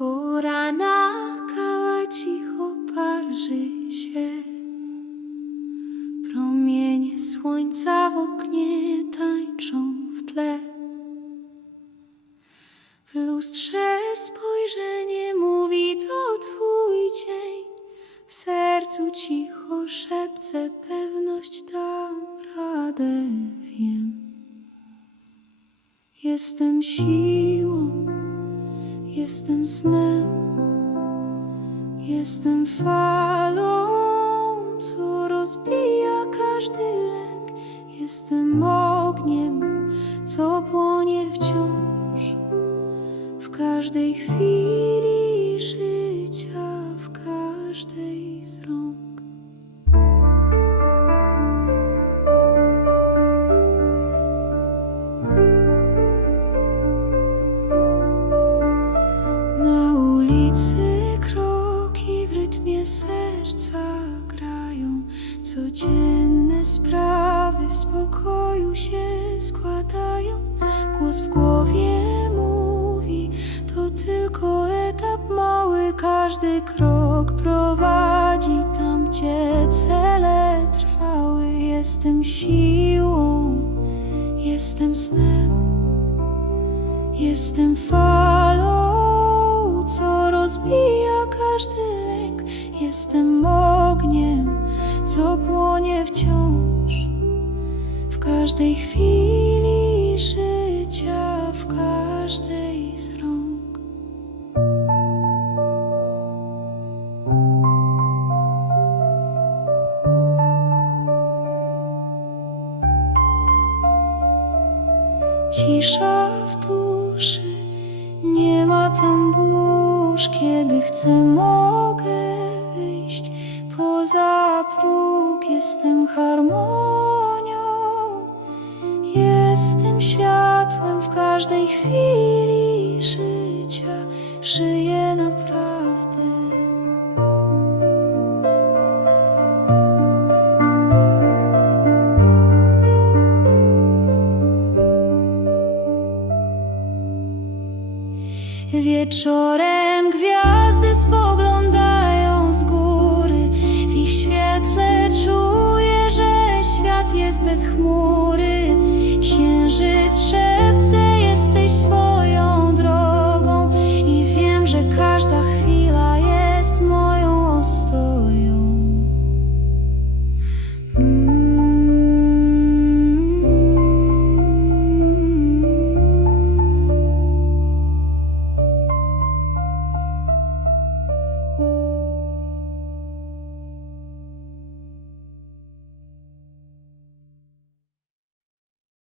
Rana kała cicho parży się. Promienie słońca w oknie tańczą w tle. W lustrze spojrzenie mówi to twój dzień. W sercu cicho szepce pewność dam radę, wiem. Jestem siłą, jestem snem, jestem falą, co rozbija każdy lęk. Jestem ogniem, co płonie wciąż w każdej chwili życia, w każdej z. ulicy kroki w rytmie serca grają. Codzienne sprawy w spokoju się składają. Głos w głowie mówi, to tylko etap mały. Każdy krok prowadzi tam, gdzie cele trwały. Jestem siłą, jestem snem. Jestem falą, co rozbija każdy lęk. Jestem ogniem, co płonie wciąż w każdej chwili życia, w każdej z rąk. Cisza w duszy, nie ma tam burz. Kiedy chcę, mogę wyjść poza próg. Jestem harmonią, jestem światłem w każdej chwili życia. Żyję Wieczorem gwiazdy spoglądają